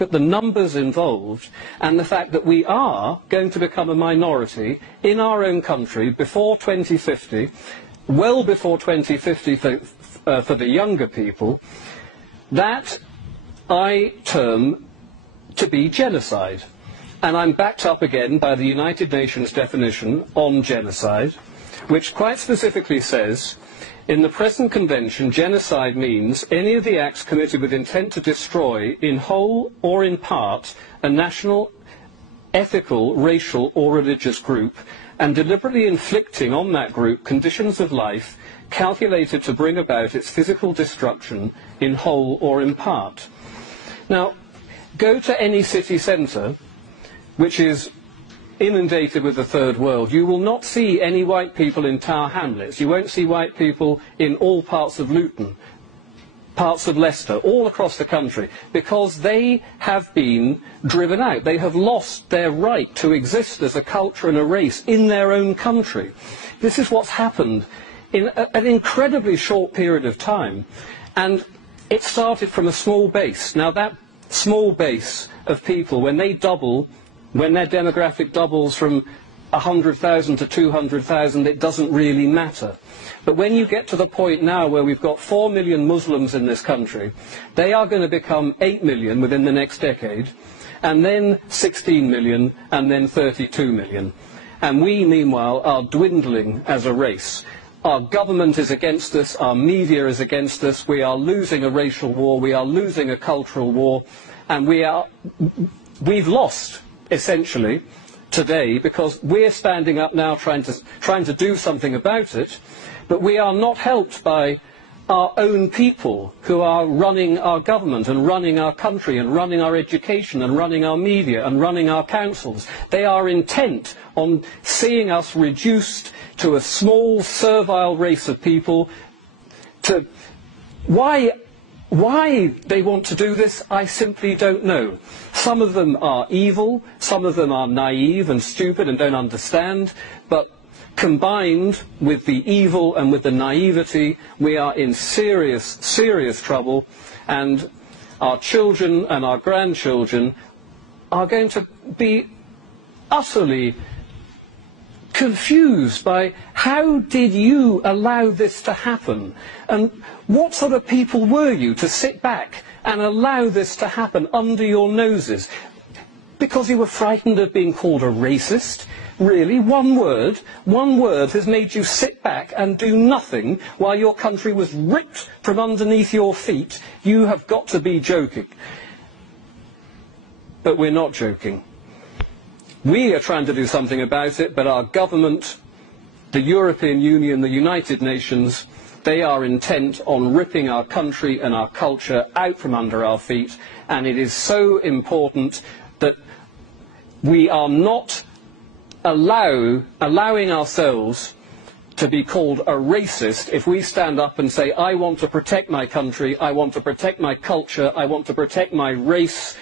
look at the numbers involved and the fact that we are going to become a minority in our own country before 2050, well before 2050 for the younger people, that I term to be genocide. And I'm backed up again by the United Nations definition on genocide, which quite specifically says, in the present convention, genocide means any of the acts committed with intent to destroy, in whole or in part, a national, ethical, racial or religious group, and deliberately inflicting on that group conditions of life calculated to bring about its physical destruction, in whole or in part. Now, go to any city centre, which is inundated with the third world. You will not see any white people in Tower Hamlets. You won't see white people in all parts of Luton, parts of Leicester, all across the country, because they have been driven out. They have lost their right to exist as a culture and a race in their own country. This is what's happened in an incredibly short period of time, and it started from a small base. Now that small base of people, when they double, when their demographic doubles from 100,000 to 200,000, it doesn't really matter. But when you get to the point now where we've got 4 million Muslims in this country, they are going to become 8 million within the next decade, and then 16 million, and then 32 million. And we, meanwhile, are dwindling as a race. Our government is against us, our media is against us, we are losing a racial war, we are losing a cultural war, and we've lost, essentially, today, because we're standing up now trying to do something about it, but we are not helped by our own people who are running our government and running our country and running our education and running our media and running our councils. They are intent on seeing us reduced to a small, servile race of people. Why they want to do this, I simply don't know. Some of them are evil, some of them are naive and stupid and don't understand, but combined with the evil and with the naivety, we are in serious, serious trouble, and our children and our grandchildren are going to be utterly confused by how did you allow this to happen, and what sort of people were you to sit back and allow this to happen under your noses? Because you were frightened of being called a racist? Really? One word has made you sit back and do nothing while your country was ripped from underneath your feet? You have got to be joking. But we're not joking. We are trying to do something about it, but our government, the European Union, the United Nations, they are intent on ripping our country and our culture out from under our feet, and it is so important that we are not allowing ourselves to be called a racist if we stand up and say, I want to protect my country, I want to protect my culture, I want to protect my race.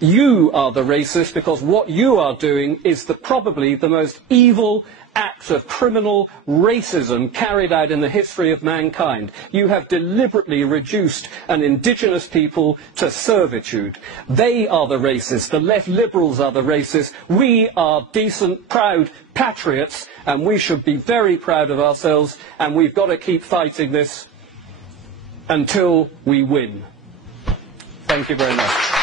You are the racist, because what you are doing is probably the most evil act of criminal racism carried out in the history of mankind. You have deliberately reduced an indigenous people to servitude. They are the racists. The left liberals are the racists. We are decent, proud patriots, and we should be very proud of ourselves, and we've got to keep fighting this until we win. Thank you very much.